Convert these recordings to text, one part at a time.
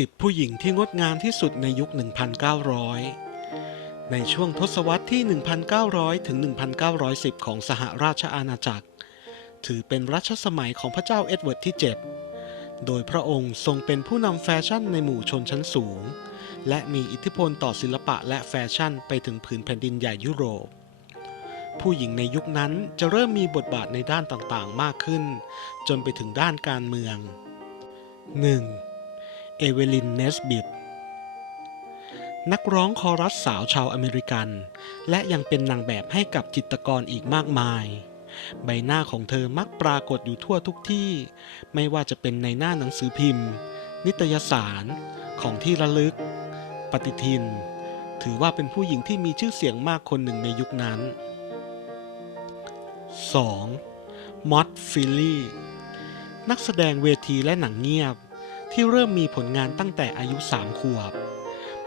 10 ผู้หญิงที่งดงามที่สุดในยุค 1,900 ในช่วงทศวรรษที่ 1,900 ถึง 1,910 ของสหราชอาณาจักร ถือเป็นรัชสมัยของพระเจ้าเอ็ดเวิร์ดที่ 7 โดยพระองค์ทรงเป็นผู้นำแฟชั่นในหมู่ชนชั้นสูง และมีอิทธิพลต่อศิลปะและแฟชั่นไปถึงผืนแผ่นดินใหญ่ยุโรป ผู้หญิงในยุคนั้นจะเริ่มมีบทบาทในด้านต่างๆ มากขึ้น จนไปถึงด้านการเมือง 1. เอเวลิน เนสบิท นักร้องคอรัสสาวชาวอเมริกัน และยังเป็นนางแบบให้กับจิตรกรอีกมากมาย ใบหน้าของเธอมักปรากฏอยู่ทั่วทุกที่ ไม่ว่าจะเป็นในหน้าหนังสือพิมพ์ นิตยสาร ของที่ระลึก ปฏิทิน ถือว่าเป็นผู้หญิงที่มีชื่อเสียงมากคนหนึ่งในยุคนั้น 2. มอด ฟิลลี่ นักแสดงเวทีและหนังเงียบที่เริ่มมีผลงานตั้งแต่อายุ 3 ขวบ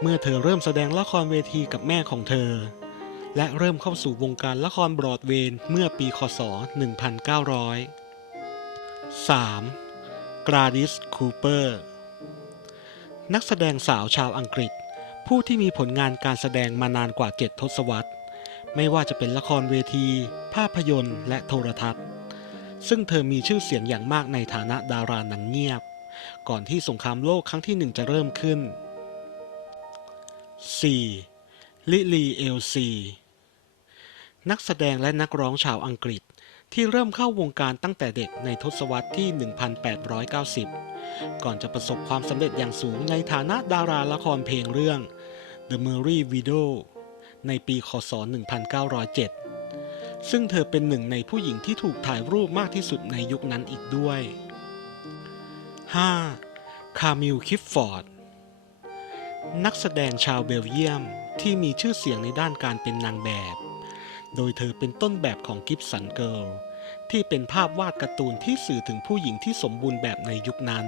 เมื่อเธอเริ่มแสดงละครเวทีกับแม่ของเธอ และเริ่มเข้าสู่วงการละครบรอดเวย์เมื่อปีคศ 1900 3. กราดิส คูเปอร์ นักแสดงสาวชาวอังกฤษ ผู้ที่มีผลงานการแสดงมานานกว่า 7 ทศวรรษ ไม่ว่าจะเป็นละครเวที ภาพยนตร์ และโทรทัศน์ ซึ่งเธอมีชื่อเสียงอย่างมากในฐานะดาราหนังเงียบ ก่อนที่สงครามโลกครั้งที่ 1 จะเริ่มขึ้น 4. ลิลี เอลซี นักแสดงและนักร้องชาวอังกฤษที่เริ่มเข้าวงการตั้งแต่เด็กในทศวรรษที่ 1890 ก่อนจะประสบความสำเร็จอย่างสูงในฐานะดาราละครเพลงเรื่อง The Merry Widow ในปีคศ 1907 ซึ่งเธอเป็นหนึ่งในผู้หญิงที่ถูกถ่ายรูปมากที่สุดในยุคนั้นอีกด้วย 5. คามิล คิฟฟอร์ด นักแสดงชาวเบลเยียมที่มีชื่อเสียงในด้านการเป็นนางแบบ โดยเธอเป็นต้นแบบของกิฟสันเกิร์ลที่เป็นภาพวาดการ์ตูนที่สื่อถึงผู้หญิงที่สมบูรณ์แบบในยุคนั้น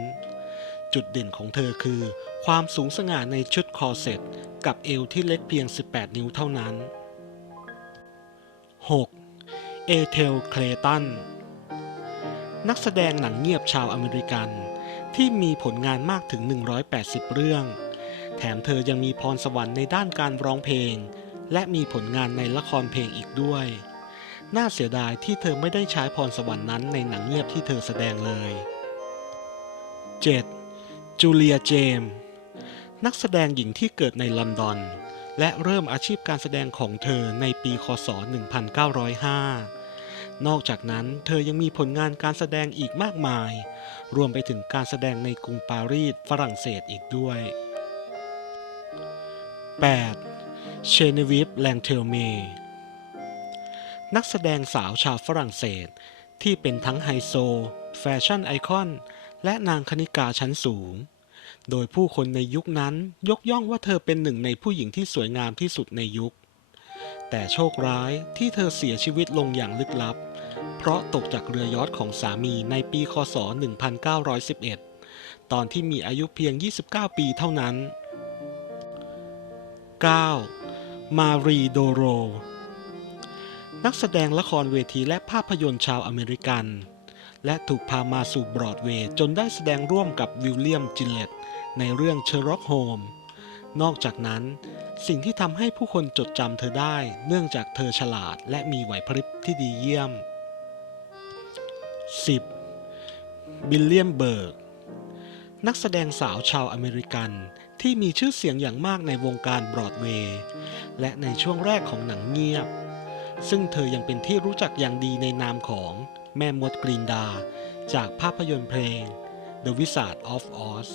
จุดเด่นของเธอคือความสูงสง่าในชุดคอร์เซ็ตกับเอวที่เล็กเพียง 18 นิ้วเท่านั้น 6. เอเธล เคลตัน นักแสดงหนังเงียบชาวอเมริกันที่มีผลงานมากถึง 180 เรื่อง แถมเธอยังมีพรสวรรค์ในด้านการร้องเพลงและมีผลงานในละครเพลงอีกด้วย น่าเสียดายที่เธอไม่ได้ใช้พรสวรรค์นั้นในหนังเงียบที่เธอแสดงเลย 7. จูเลีย เจมส์ นักแสดงหญิงที่เกิดในลอนดอนและเริ่มอาชีพการแสดงของเธอในปีคศ 1905 นอกจากนั้นเธอยังมีผลงานการแสดงอีกมากมาย รวมไปถึงการแสดงในกรุงปารีสฝรั่งเศสอีกด้วย 8. เชเนวิฟ แลงเทลเม นักแสดงสาวชาวฝรั่งเศสที่เป็นทั้งไฮโซ แฟชั่นไอคอน และนางคณิกาชั้นสูง โดยผู้คนในยุคนั้นยกย่องว่าเธอเป็นหนึ่งในผู้หญิงที่สวยงามที่สุดในยุค แต่โชคร้ายที่เธอเสียชีวิตลงอย่างลึกลับ เพราะตกจากเรือยอชท์ของสามีในปีคศ 1911 ตอนที่มีอายุเพียง 29 ปีเท่านั้น 9. มารี โดโร นักแสดงละครเวทีและภาพยนตร์ชาวอเมริกัน และถูกพามาสู่บรอดเวย์จนได้แสดงร่วมกับวิลเลียม จิลเลตในเรื่องเชอร์ล็อก โฮมส์ นอกจากนั้นสิ่งที่ทำให้ผู้คนจดจำเธอได้เนื่องจากเธอฉลาดและมีไหวพริบที่ดีเยี่ยม 10. บิลเลียม เบิร์ก นักแสดงสาวชาวอเมริกันที่มีชื่อเสียงอย่างมากในวงการบรอดเวย์และในช่วงแรกของหนังเงียบ ซึ่งเธอยังเป็นที่รู้จักอย่างดีในนามของแม่มดกลินดาจากภาพยนตร์เพลง The Wizard of Oz